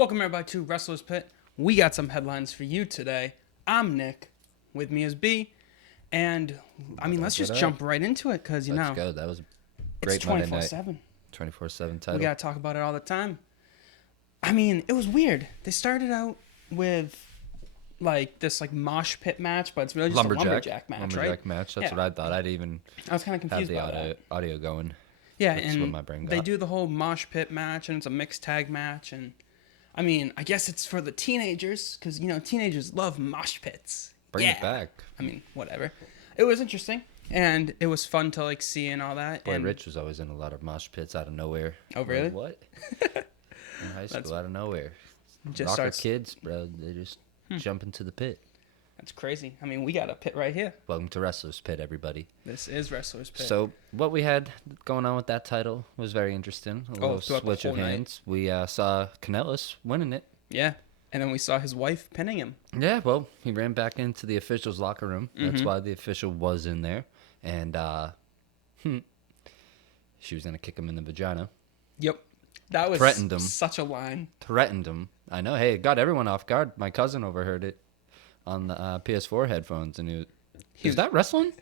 Welcome everybody to Wrestler's Pit. We got some headlines for you today. I'm Nick. With me is B. And, let's just jump right into it because, Let's go. That was a great it's Monday night. 24/7. 24/7 title. We got to talk about it all the time. It was weird. They started out with, this mosh pit match, but it's really just a lumberjack match, right? Lumberjack match. That's what I thought. I'd even I was kind of confused have by the that. audio going. Yeah, That's and what my brain they got. do the whole mosh pit match, and it's a mixed tag match, and I guess it's for the teenagers, because, teenagers love mosh pits. Bring it back. Whatever. It was interesting, and it was fun to, see and all that. Boy, and Rich was always in a lot of mosh pits out of nowhere. Oh, really? Like, what? In high school, out of nowhere. Just Rocker starts... kids, bro, they just jump into the pit. That's crazy. We got a pit right here. Welcome to Wrestler's Pit, everybody. This is Wrestler's Pit. So, what we had going on with that title was very interesting. A little switch of hands. We saw Kanellis winning it. Yeah. And then we saw his wife pinning him. Yeah, well, he ran back into the official's locker room. That's why the official was in there. And she was going to kick him in the vagina. Yep. That was Threatened him. Such a line. Threatened him. I know. Hey, it got everyone off guard. My cousin overheard it on the PS4 headphones. And he was, is that wrestling?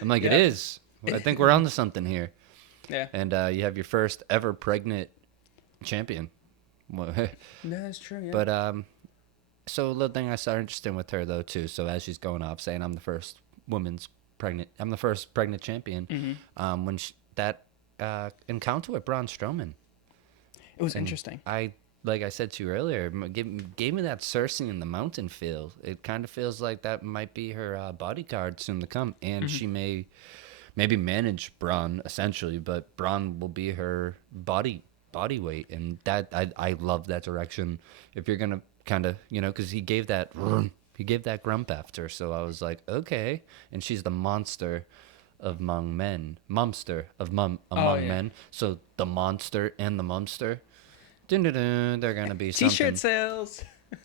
I'm like, Yeah. It is. I think we're on to something here. Yeah. And you have your first ever pregnant champion. That's true, yeah. But so a little thing I saw interesting with her though too. So as she's going off saying I'm the first pregnant champion. When that encounter with Braun Strowman, it was interesting. Like I said to you earlier, gave me that Cersei in the Mountain feel. It kind of feels like that might be her bodyguard soon to come, and she may maybe manage Braun essentially, but Braun will be her body weight, and that I love that direction. If you're gonna kind of because he gave that grump after, so I was like, okay, and she's the monster among men, men. So the monster and the mumster, they're gonna be something. T-shirt sales.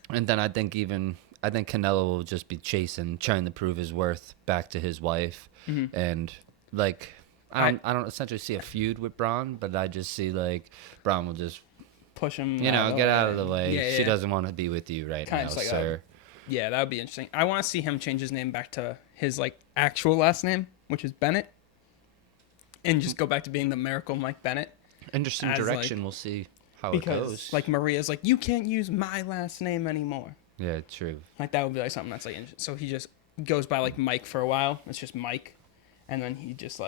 And then I think Canelo will just be trying to prove his worth back to his wife, and I don't essentially see a feud with Braun, but I just see Braun will just push him. get out of the way. Yeah. She doesn't want to be with you right now, sir. Yeah, that would be interesting. I want to see him change his name back to his actual last name, which is Bennett, and just go back to being the Miracle Mike Bennett. Interesting direction. We'll see how it goes. Because Maria's you can't use my last name anymore. Yeah, true. That would be something that's so he just goes by Mike for a while. It's just Mike, and then he just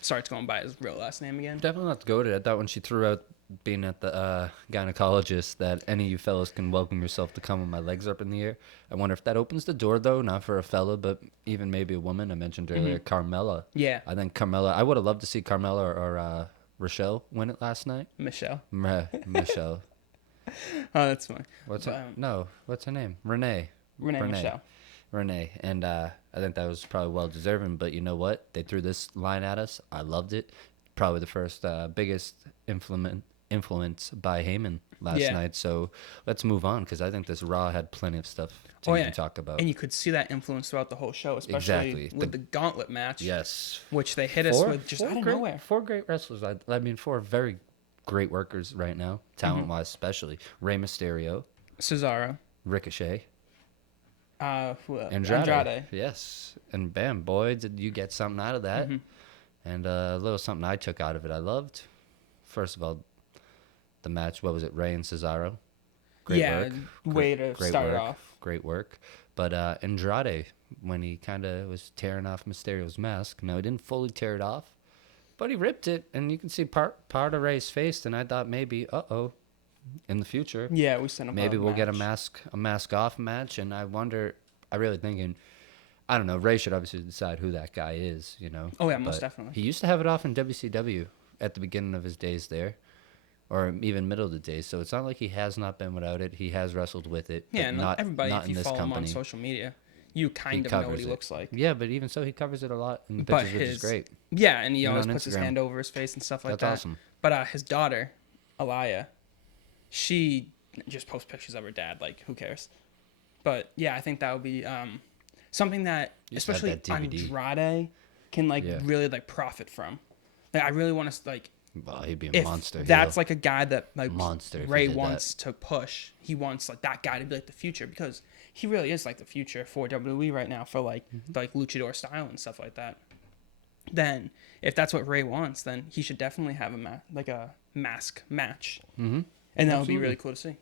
starts going by his real last name again. Definitely not to go to that when she threw out being at the gynecologist that any of you fellas can welcome yourself to come when my legs are up in the air. I wonder if that opens the door though, not for a fella, but even maybe a woman. I mentioned earlier, Carmella. Yeah. I think Carmella. I would have loved to see Carmella or Rochelle win it last night. Michelle. Michelle. Oh, that's funny. What's her name? Renee. Michelle. Renee. And I think that was probably well deserving, but you know what? They threw this line at us. I loved it. Probably the first biggest influence by Heyman last night. So let's move on because I think this Raw had plenty of stuff to even talk about. And you could see that influence throughout the whole show, especially with the gauntlet match. Yes. Which they hit us with just out of nowhere. 4 great wrestlers. 4 very great workers right now, talent-wise especially. Rey Mysterio. Cesaro. Ricochet. Andrade. Yes. And bam, boy, did you get something out of that. And a little something I took out of it I loved. First of all, the match, what was it, Rey and Cesaro? Great work. Way to start off. Great work. But Andrade, when he kind of was tearing off Mysterio's mask, no, he didn't fully tear it off, but he ripped it, and you can see part of Rey's face, and I thought maybe, in the future. Yeah, we sent him maybe we'll get a mask off match, and I really thinking, I don't know, Rey should obviously decide who that guy is, Oh, yeah, most definitely. He used to have it off in WCW at the beginning of his days there, or even middle of the days, so it's not like he has not been without it. He has wrestled with it. Yeah, and not everybody, if you follow him on social media, you kind of know what he looks like. Yeah, but even so, he covers it a lot in the pictures, which is great. Yeah, and he always puts his hand over his face and stuff like that. That's awesome. But his daughter, Aliyah, she just posts pictures of her dad. Who cares? But yeah, I think that would be something that, especially Andrade, can really profit from. I really want to Well, he'd be a If monster. that's like a guy that like Monster if he Ray did wants to push, he wants like that guy to be like the future, because he really is like the future for WWE right now for like luchador style and stuff like that. Then if that's what Ray wants, then he should definitely have a mask match, and that would be really cool to see.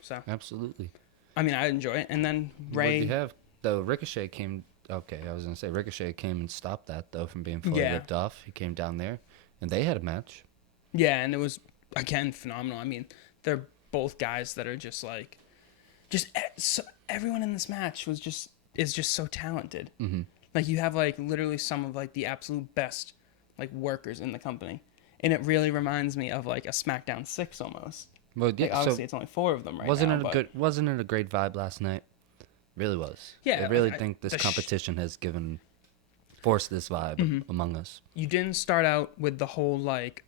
So Absolutely. I mean, I enjoy it. And then What Ray, did you have? Though Ricochet came. Okay, I was gonna say Ricochet came and stopped that though from being fully Yeah. ripped off. He came down there, and they had a match. yeah, and it was again phenomenal. I mean, they're both guys that are just like, everyone in this match is just so talented. Mm-hmm. Like you have like literally some of like the absolute best like workers in the company, and it really reminds me of like a SmackDown 6 almost. Well, yeah. Like obviously it's only 4 of them right wasn't now. it a good? Wasn't it a great vibe last night? Really was. Yeah, I really like, think this the competition has forced this vibe among us. You didn't start out with the whole like,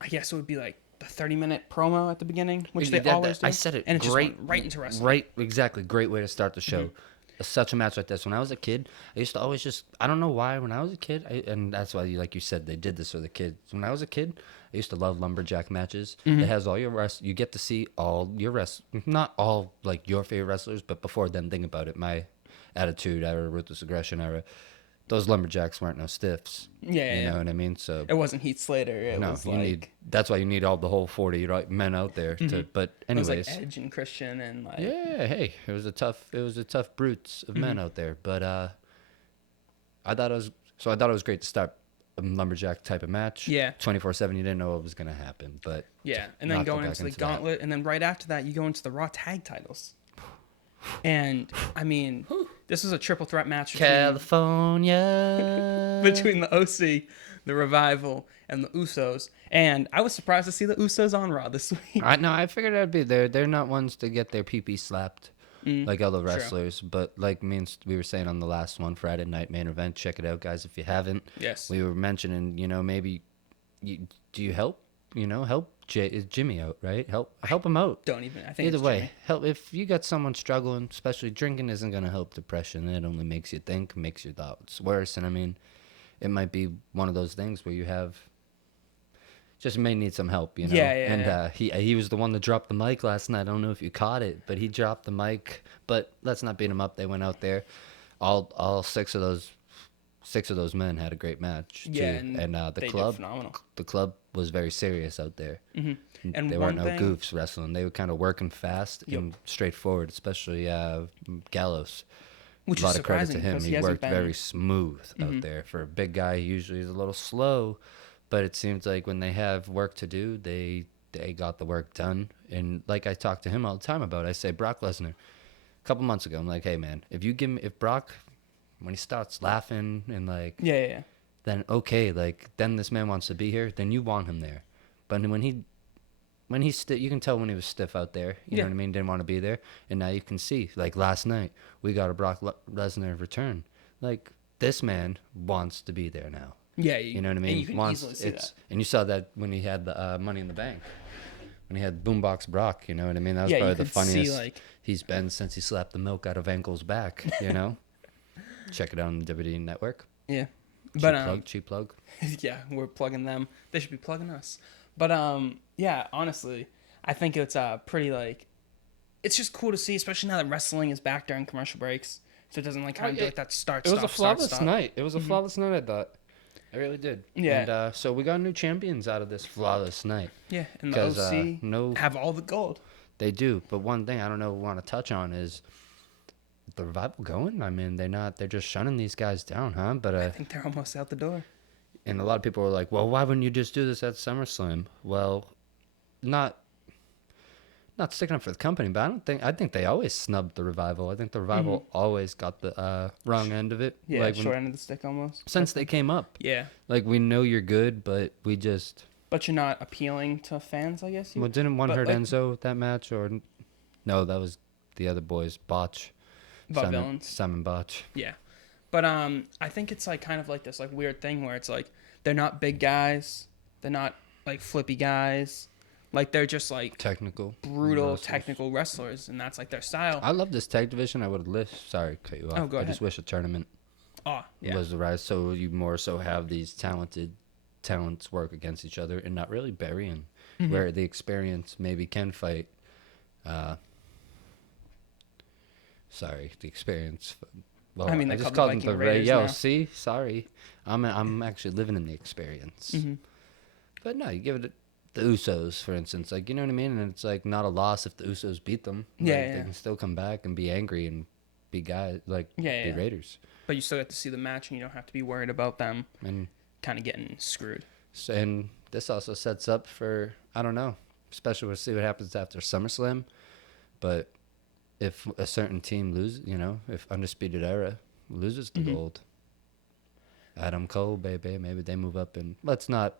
I guess it would be like the 30-minute promo at the beginning, which they always do. I said it. And it just great, went right into wrestling. Right, exactly. Great way to start the show. Such a match like this. When I was a kid, I used to always just, I don't know why, when I was a kid, and that's why, like you said, they did this for the kids. When I was a kid, I used to love lumberjack matches. It has all your you get to see all your not all like your favorite wrestlers, but before then, think about it. My Attitude Era, Ruthless Aggression Era, those lumberjacks weren't no stiffs. Yeah, You yeah. know what I mean? So It wasn't Heath Slater. It no, was you like need. That's why you need all the whole 40 men out there. But it was anyways, like Edge and Christian and like yeah. Hey, it was a tough brutes of men out there. But I thought it was great to start a lumberjack type of match. Yeah. 24/7. You didn't know what was gonna happen, but yeah, and then not go going back into the into that. gauntlet, and then right after that you go into the Raw tag titles. And I mean, this was a triple threat match California. between the OC, the Revival, and the Usos. And I was surprised to see the Usos on Raw this week. I figured I'd be there. They're not ones to get their pee slapped like other wrestlers, but like we were saying on the last one, Friday night main event. Check it out, guys, if you haven't. Yes. We were mentioning, maybe do you help? Help Jimmy out, right? Help him out. Don't even. I think Either it's way, Jimmy. help if you got someone struggling, especially drinking isn't going to help depression. It only makes you think, makes your thoughts worse. And I mean, it might be one of those things where you just may need some help, Yeah, yeah, And yeah. he was the one that dropped the mic last night. I don't know if you caught it, but he dropped the mic. But let's not beat him up. They went out there. All six of those men had a great match. Yeah, too. and the they club did phenomenal. the club was very serious out there. And They one weren't no thing, goofs wrestling. They were kind of working fast and straightforward, especially Gallows. which A lot is of credit to surprising him. because He he hasn't worked been. very smooth out there. For a big guy, usually he's a little slow, but it seems like when they have work to do, they got the work done. And like I talk to him all the time about, I say Brock Lesnar. A couple months ago, I'm like, hey man, if Brock, when he starts laughing and like, Yeah. then okay, like then this man wants to be here, then you want him there. But when he's you can tell when he was stiff out there. You know what I mean? Didn't want to be there. And now you can see, like last night, we got a Brock Lesnar return. Like this man wants to be there now. Yeah. You know what I mean? And you can easily see that. And you saw that when he had the Money in the Bank, when he had Boombox Brock. You know what I mean? That was Yeah, probably you the could see, funniest like- he's been since he slapped the milk out of Ankle's back. You know? Check it out on the WWE Network. Yeah. But Cheap plug. yeah, we're plugging them. They should be plugging us. But yeah, honestly, I think it's pretty like, it's just cool to see, especially now that wrestling is back during commercial breaks, so it doesn't like kind of do like that start. It was stop, a flawless start. night. It was a flawless night, I thought. I really did. Yeah. And so we got new champions out of this flawless night. Yeah, and the 'Cause, OC have all the gold. They do. But one thing I don't know want to touch on is the Revival going. I mean, they're just shunning these guys down, huh? But I think they're almost out the door. and a lot of people were like, well, why wouldn't you just do this at SummerSlam? Well, not sticking up for the company, but I think they always snubbed the Revival. I think the Revival always got the wrong end of it. Yeah, like short end of the stick almost. since they came up. Yeah, Like, we know you're good, but we just... but you're not appealing to fans, I guess. Well, didn't one but, hurt like- Enzo at that match? Or no, that was the other boys. Botch. Vaudevillains. Simon Botch. Yeah. But I think it's like kind of like this like weird thing where it's like they're not big guys, they're not like flippy guys, like they're just like Technical. brutal wrestlers. technical wrestlers, and that's like their style. I love this tag division. I would list. Sorry, cut you off. Oh, go I just ahead. wish a tournament Oh yeah, was the rise, so you more so have these talented talents work against each other and not really burying Mm-hmm. where the experience maybe can fight. Sorry, the experience. Well, I mean, they just call called the them the Viking Raiders Yo, now. see, sorry, I'm actually living in the experience. Mm-hmm. But no, you give it the Usos, for instance, like, you know what I mean, and it's like not a loss if the Usos beat them. Yeah, Like, yeah. they can still come back and be angry and be guys like Yeah, be yeah. Raiders. But you still get to see the match, and you don't have to be worried about them And kind of getting screwed. and this also sets up for, I don't know, especially we'll see what happens after SummerSlam. But if a certain team loses, you know, if Undisputed Era loses the Mm-hmm. gold, Adam Cole, baby, maybe they move up and let's not.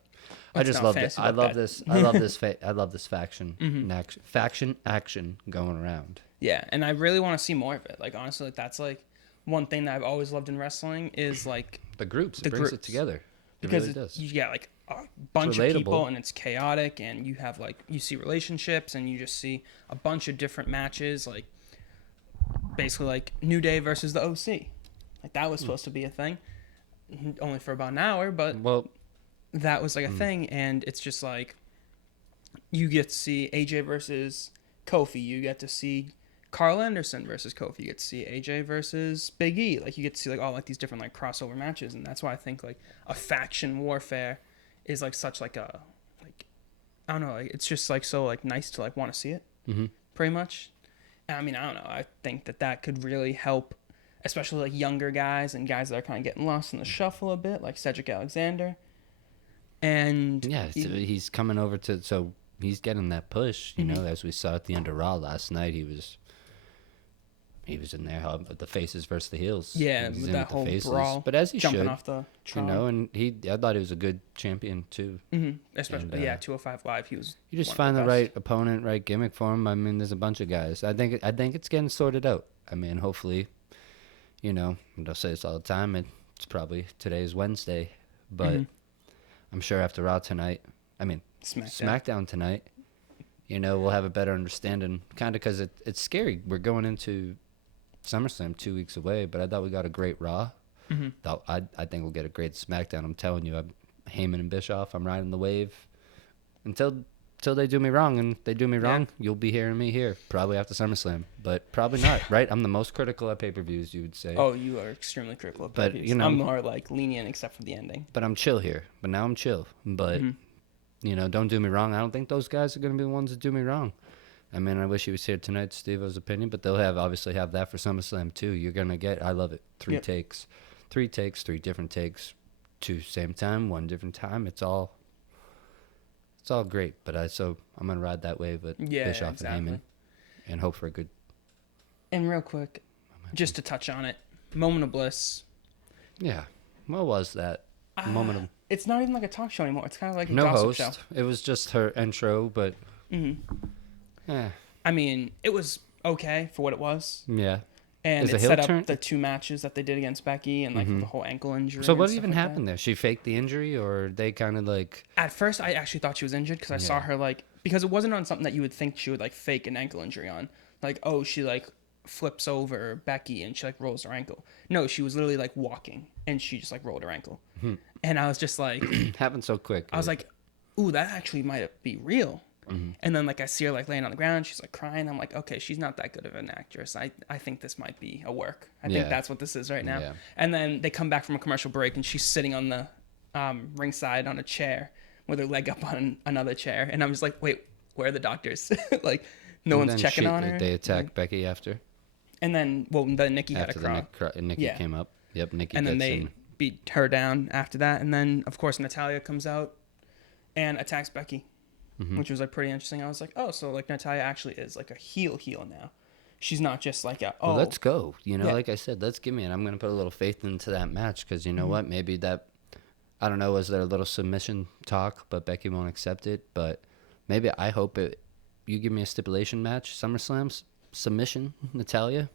I Let's just not love fancy this. I about love that. this. I love this. I love this faction. Mhm. Faction action going around. Yeah, and I really want to see more of it. Like, honestly, like, that's like one thing that I've always loved in wrestling is like The groups. The It brings it groups. together. It because really does. you get like a bunch of relatable. people and it's chaotic, and you have like you see relationships, and you just see a bunch of different matches, like basically like New Day versus the OC. Like that was supposed to be a thing, only for about an hour, but Well, that was like a thing, and it's just like you get to see AJ versus Kofi, you get to see Carl Anderson versus Kofi, you get to see AJ versus Big E, like you get to see like all like these different like crossover matches, and that's why I think like a faction warfare is like such like a like I don't know, like it's just like so like nice to like want to see it, pretty much. I mean, I don't know, I think that could really help, especially like younger guys and guys that are kind of getting lost in the shuffle a bit, like Cedric Alexander. And yeah, so he's coming over to, so he's getting that push, you Mm-hmm. know, as we saw at the end of Raw last night. He was in there with the faces versus the heels. yeah, He's with in that whole faces, brawl, but as he jumping should, off the you Tron. know, and I thought he was a good champion too. Especially, and, yeah, 205 Live, he was. You just one of find the best. right opponent, right gimmick for him. I mean, there's a bunch of guys. I think it's getting sorted out. I mean, hopefully, you know, and I'll say this all the time. It's probably today's Wednesday, but Mm-hmm. I'm sure after Raw tonight, I mean, SmackDown tonight, you know, we'll have a better understanding. Kind of because it's scary. We're going into SummerSlam 2 weeks away, but I thought we got a great Raw. I think we'll get a great SmackDown. I'm telling you, I'm Heyman and Bischoff. I'm riding the wave until they do me wrong, and if they do me wrong, you'll be hearing me here probably after SummerSlam, but probably not. Right? I'm the most critical at pay-per-views, you would say. Oh, you are extremely critical. Of But, pay-per-views. you know- I'm more like lenient except for the ending. But I'm chill here. But now I'm chill. But you know, don't do me wrong. I don't think those guys are going to be the ones that do me wrong. I mean, I wish he was here tonight, Steve-O's opinion, but they'll obviously have that for SummerSlam too. You're going to get, I love it, three takes, three different takes, two same time, one different time. It's all great. But I'm going to ride that wave with Bischoff exactly. and Heyman and hope for a good. And real quick, just to touch on it, Moment of Bliss. Yeah. What was that? Moment of It's not even like a talk show anymore. It's kind of like a no gossip host. show. It was just her intro, but yeah. I mean, it was okay for what it was. Yeah. And Is it a heel set up turn- the two matches that they did against Becky and like the whole ankle injury. So and what stuff even like that. happened there? She faked the injury, or they kind of like? At first, I actually thought she was injured because I saw her like, because it wasn't on something that you would think she would like fake an ankle injury on. Like, oh, she like flips over Becky and she like rolls her ankle. No, she was literally like walking and she just like rolled her ankle. And I was just like, Happened so quick. I was like, ooh, that actually might be real. And then like I see her like laying on the ground, she's like crying. I'm like, okay, she's not that good of an actress. I think this might be a work. I think Yeah. that's what this is right now. Yeah. And then they come back from a commercial break and she's sitting on the ringside on a chair with her leg up on another chair. And I'm just like, wait, where are the doctors? Like no And one's then checking on her. They attacked Becky after. And then, well, then Nikki had a After crawl. Nikki Yeah. came up. Yep, Nikki. And then gets they in. beat her down after that. And then, of course, Natalya comes out and attacks Becky, which was like pretty interesting. I was like, oh, so like Natalya actually is like a heel now. She's not just like a, oh. Well, let's go. You know, Yeah. like I said, let's give me it. I'm going to put a little faith into that match because you know what? Maybe that, I don't know, was there a little submission talk, but Becky won't accept it. But maybe I hope you give me a stipulation match, SummerSlam, submission, Natalya.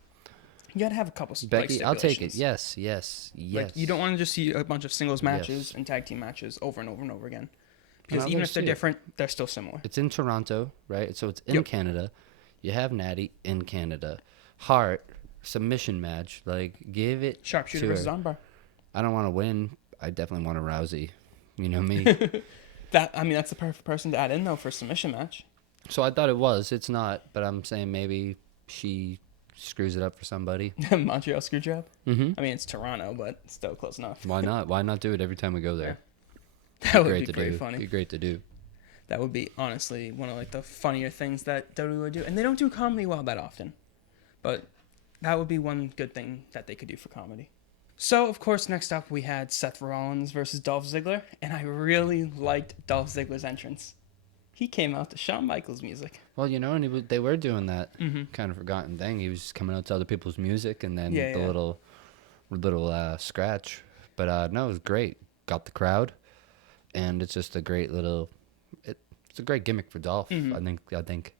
You gotta have a couple Becky, like, I'll take it. stipulations. Yes. Like, you don't want to just see a bunch of singles matches and tag team matches over and over and over again. Because I'd even love if to they're see it. different, they're still similar. It's in Toronto, right? So it's in Yep. Canada. You have Natty in Canada. Hart, submission match. Like, give it Sharpshooter to versus her. armbar. I don't want to win. I definitely want a Rousey You know me. That's the perfect person to add in though for a submission match. So I thought it was. It's not, but I'm saying maybe she screws it up for somebody. Montreal Screwjob. Mm-hmm. I mean, it's Toronto, but still close enough. Why not? Why not do it every time we go there? That would be pretty do. funny. Be great to do. That would be honestly one of like the funnier things that WWE would do, and they don't do comedy well that often, but that would be one good thing that they could do for comedy. So of course, next up we had Seth Rollins versus Dolph Ziggler, and I really liked Dolph Ziggler's entrance. He came out to Shawn Michaels music. Well, you know, and they were doing that kind of forgotten thing. He was coming out to other people's music, and then the little scratch. But no, it was great. Got the crowd, and it's just a great little. It's a great gimmick for Dolph. I think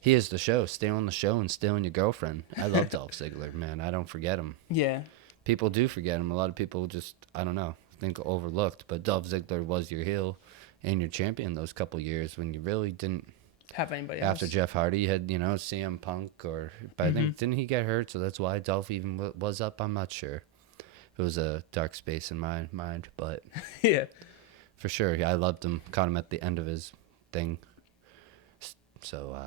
he is the show. Stay on the show and stealing your girlfriend. I love Dolph Ziggler, man. I don't forget him. Yeah. People do forget him. A lot of people just, I don't know, think overlooked. But Dolph Ziggler was your heel and your champion those couple years when you really didn't have anybody after else. Jeff Hardy. You had, CM Punk but I think, didn't he get hurt? So that's why Dolph even was up. I'm not sure. It was a dark space in my mind, but yeah. For sure. Yeah, I loved him. Caught him at the end of his thing. So,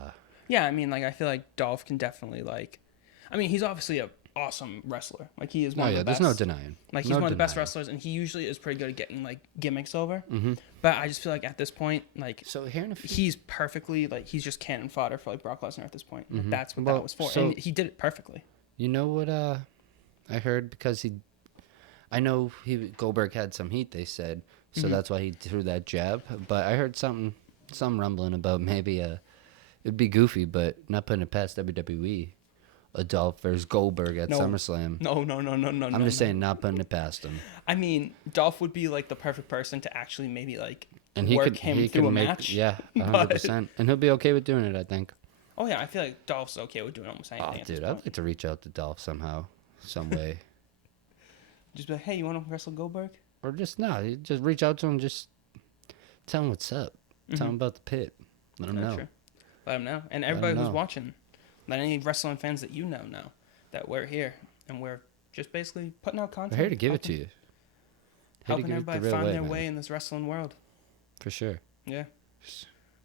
yeah, I mean, like, I feel like Dolph can definitely, like, I mean, he's obviously a awesome wrestler. Like, he is one of the best. There's no denying. Like, he's one of the best wrestlers, and he usually is pretty good at getting, like, gimmicks over. Mm-hmm. But I just feel like at this point, like, so here in a few... he's perfectly, like, he's just cannon fodder for, like, Brock Lesnar at this point. Like, that's what that was for. So, and he did it perfectly. You know what I heard? Because I know Goldberg had some heat, they said. So that's why he threw that jab. But I heard some rumbling about maybe it'd be goofy, but not putting it past WWE. Dolph versus Goldberg at SummerSlam. No. I'm just saying, not putting it past him. I mean, Dolph would be like the perfect person to actually maybe like and work him through a match. Yeah, 100%. And he'll be okay with doing it, I think. Oh yeah, I feel like Dolph's okay with doing almost anything. Oh, dude, I'd like to reach out to Dolph somehow, some way. Just be like, hey, you want to wrestle Goldberg? Or just reach out to him, just tell him what's up. Tell him about the pit. Let him know. True. Let him know. And everybody who's watching, let any wrestling fans that you know that we're here and we're just basically putting out content. We're here to give it to you. Helping everybody find their way in this wrestling world. For sure. Yeah.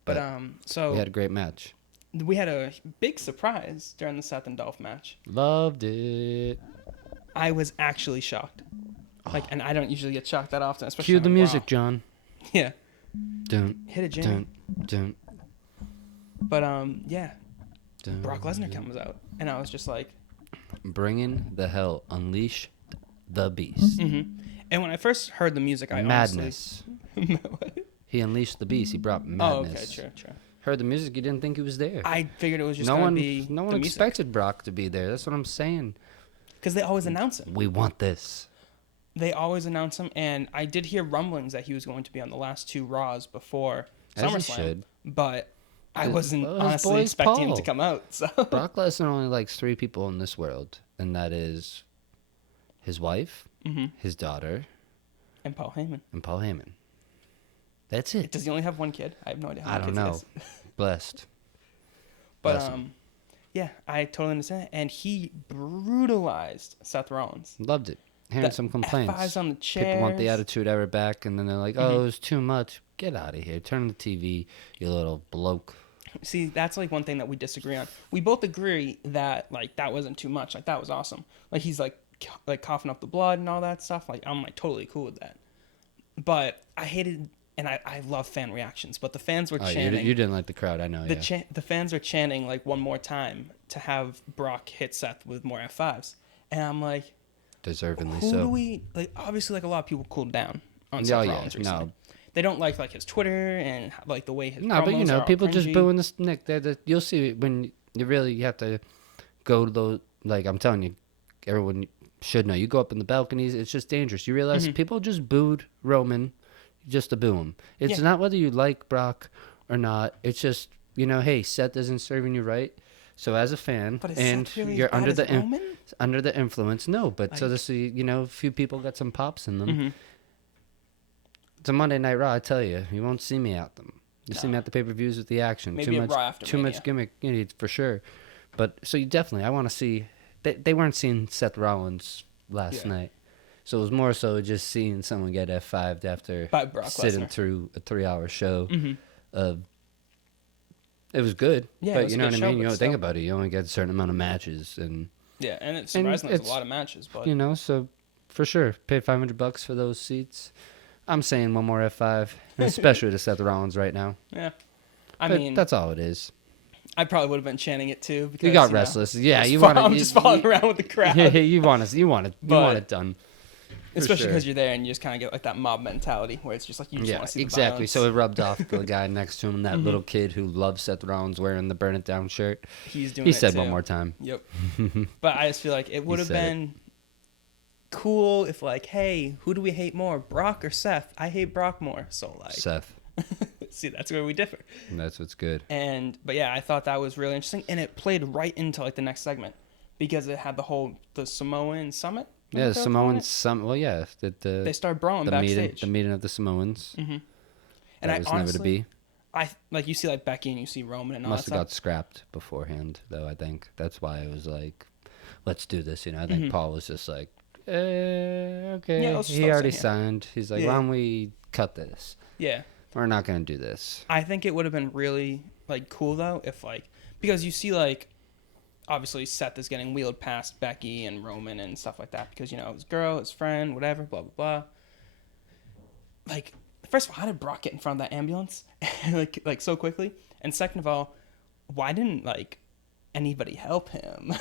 But so we had a great match. We had a big surprise during the Seth and Dolph match. Loved it. I was actually shocked. And I don't usually get shocked that often, especially Cue the music, John. Yeah. Dun, hit it, Jimmy. Dun. But yeah. Dun. Brock Lesnar comes out, and I was just like, bringing the hell, unleash the beast. Mm-hmm. And when I first heard the music, I madness. Honestly... He unleashed the beast. He brought madness. Oh, okay, true. Heard the music, you didn't think he was there. I figured it was just going to be no one expected Brock to be there. That's what I'm saying. Because they always announce him. We want this. They always announce him, and I did hear rumblings that he was going to be on the last two Raws before SummerSlam. But I wasn't honestly expecting him to come out. So Brock Lesnar only likes 3 people in this world, and that is his wife, his daughter, and Paul Heyman. That's it. Does he only have one kid? I have no idea how many kids he has. Blessed. But yeah, I totally understand. And he brutalized Seth Rollins. Loved it. Hearing some complaints. F5s on the chairs. People want the Attitude Era back, and then they're like, "Oh, it was too much. Get out of here. Turn the TV, you little bloke." See, that's like one thing that we disagree on. We both agree that like that wasn't too much. Like that was awesome. Like he's like coughing up the blood and all that stuff. Like I'm like totally cool with that. But I hated, and I love fan reactions. But the fans were chanting. You didn't like the crowd, I know. The fans are chanting like one more time to have Brock hit Seth with more F5s, and I'm like. Deservedly Who so. do we like? Obviously, like a lot of people cooled down on Seth Rollins recently. No. They don't like his Twitter and like the way his promos but you know, are people cringy. just booing this Nick. You'll see when you have to go to those. Like I'm telling you, everyone should know. You go up in the balconies, it's just dangerous. You realize people just booed Roman just to boo him. It's not whether you like Brock or not. It's just hey, Seth isn't serving you right. So as a fan, and really you're under the influence, no. But like, so this, a few people got some pops in them. Mm-hmm. It's a Monday Night Raw. I tell you, you won't see me at them. You see me at the pay-per-views with the action. Maybe too much gimmick, for sure. But so I want to see. They weren't seeing Seth Rollins last night, So it was more so just seeing someone get F5'd after By Brock sitting Lesnar. through a 3-hour show. Mm-hmm. It was good, Yeah, it but was you a know good what I show, mean? You but don't think still. about it. You only get a certain amount of matches, and Yeah, and it's surprisingly there's it's- a lot of matches, but you know, so for sure, paid $500 for those seats. I'm saying one more F5, especially to Seth Rollins right now. yeah. I But mean, that's all it is. I probably would have been chanting it too because You got know, restless. Yeah, just you want I'm just following around with the crowd. Yeah, you want But- it done. For Especially sure. because you're there and you just kind of get like that mob mentality where it's just like you just Yeah, want to see the exactly. violence. So it rubbed off the guy next to him, that little kid who loves Seth Rollins wearing the Burn It Down shirt. He's doing He it said too. one more time. Yep. But I just feel like it would have said it. been cool if like, hey, who do we hate more, Brock or Seth? I hate Brock more. So like, Seth. see, that's where we differ. That's what's good. But yeah, I thought that was really interesting, and it played right into like the next segment because it had the Samoan summit. I Yeah, think the they were calling Samoans. it. Well, yeah, They started brawling the backstage. meeting of the Samoans. And That I was honestly, never to be. I like you see like Becky and you see Roman and all Must that have stuff. got scrapped beforehand, though. I think that's why it was like, let's do this. You know, I think Paul was just like, okay. Yeah, let's just he throw already this in here. signed. He's like, Yeah. why don't we cut this? Yeah. We're not gonna do this. I think it would have been really like cool though if like because you see like obviously Seth is getting wheeled past Becky and Roman and stuff like that because you know his girl, his friend, whatever, blah blah blah. Like first of all, how did Brock get in front of that ambulance like so quickly? And second of all, why didn't like anybody help him?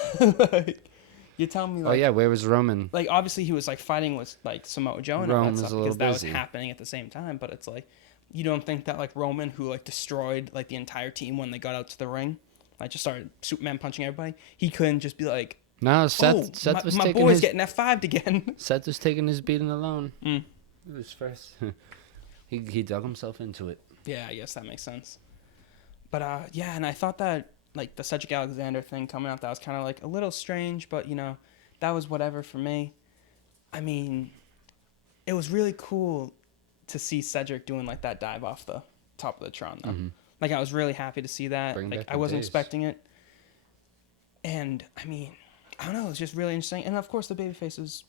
Like you're telling me like Oh yeah, where was Roman? like obviously he was like fighting with like Samoa Joe and all Rome that was stuff a little because that busy. was happening at the same time. But it's like you don't think that like Roman, who like destroyed like the entire team when they got out to the ring, like just started Superman punching everybody, he couldn't just be like, No, Seth. oh, Seth was my taking boy's his. getting F5'd again. Seth was taking his beating alone. Mm. It was first. he dug himself into it. Yeah, I guess that makes sense. But yeah, and I thought that like the Cedric Alexander thing coming out, that was kind of like a little strange, but you know, that was whatever for me. I mean, it was really cool to see Cedric doing like that dive off the top of the Tron though. Like I was really happy to see that. Bring Like back I the wasn't days. expecting it. And I mean, I don't know, it was just really interesting. And of course the baby faces,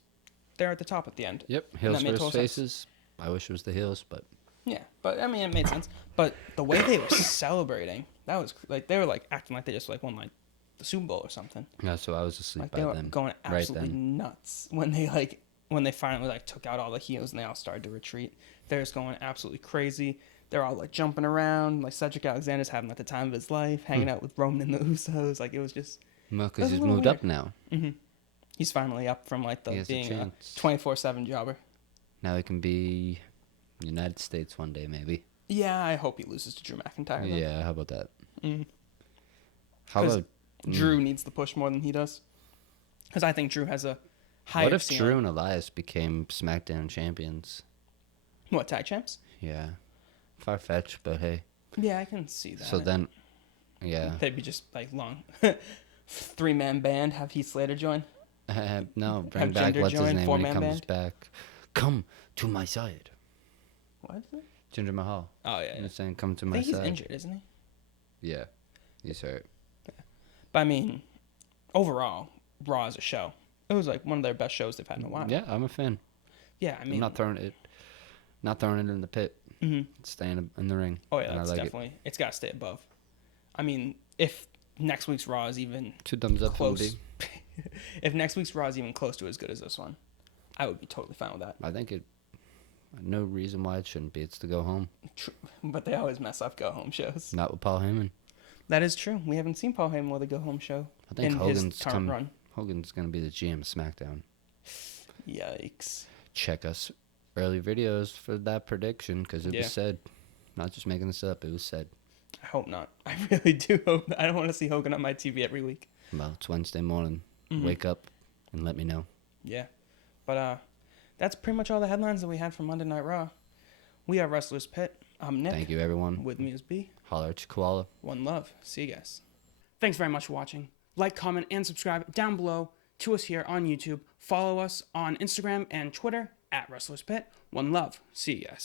they're at the top at the end. Yep, And heels that made versus total sense. faces. I wish it was the heels, but Yeah, but I mean, it made sense. But the way they were celebrating, that was like they were like acting like they just like won like the Super Bowl or something. yeah. So I was asleep Like by they were then. going right absolutely then. nuts when they finally like took out all the heels and they all started to retreat. They're just going absolutely crazy. They're all like jumping around. Like Cedric Alexander's having like the time of his life, hanging out with Roman and the Usos. Like it was just Well, That's because a he's little moved up now. he's finally up from like He the has a being a chance. 24/7 jobber. Now he can be United States one day, maybe. Yeah, I hope he loses to Drew McIntyre. Though. Yeah, how about that? Mhm. How 'Cause about Drew needs the push more than he does. Because I think Drew has a higher what if ceiling. Drew and Elias became SmackDown champions? What, tag champs? Yeah, far fetched, but hey. Yeah, I can see that. So then, yeah, They'd be just like long 3-man band, have Heath Slater join. no, bring Have back Jinder what's his join, name when he 4-man comes band? back. Come to my side, What is it? Jinder Mahal. Oh, yeah. You're saying come to I my think he's side. injured, isn't he? Yeah, he's hurt. But I mean, overall, Raw as a show, it was like one of their best shows they've had in a while. Yeah, I'm a fan. Yeah, I mean, I'm not throwing it in the pit. mhm. It's staying in the ring. Oh yeah, and I that's like it. definitely it's got to stay above. I mean, if next week's Raw is even 2 thumbs up from close, B. if next week's Raw is even close to as good as this one, I would be totally fine with that. I think it. No reason why it shouldn't be. It's to go home. But they always mess up go home shows. Not with Paul Heyman. That is true. We haven't seen Paul Heyman with a go home show I think in Hogan's his current run. Hogan's gonna be the GM of SmackDown. Yikes. Check us early videos for that prediction because it Yeah. was said. Not just making this up. It was said. I hope not. I really do hope. I don't want to see Hogan on my TV every week. Well, it's Wednesday morning. Mhm. Wake up and let me know. Yeah. But that's pretty much all the headlines that we had from Monday Night Raw. We are Wrestlers Pit. I'm Nick. Thank you, everyone. With me is B. Holler at your koala. One love. See you guys. Thanks very much for watching. Like, comment, and subscribe down below to us here on YouTube. Follow us on Instagram and Twitter at Wrestlers Pit. One love. See you guys.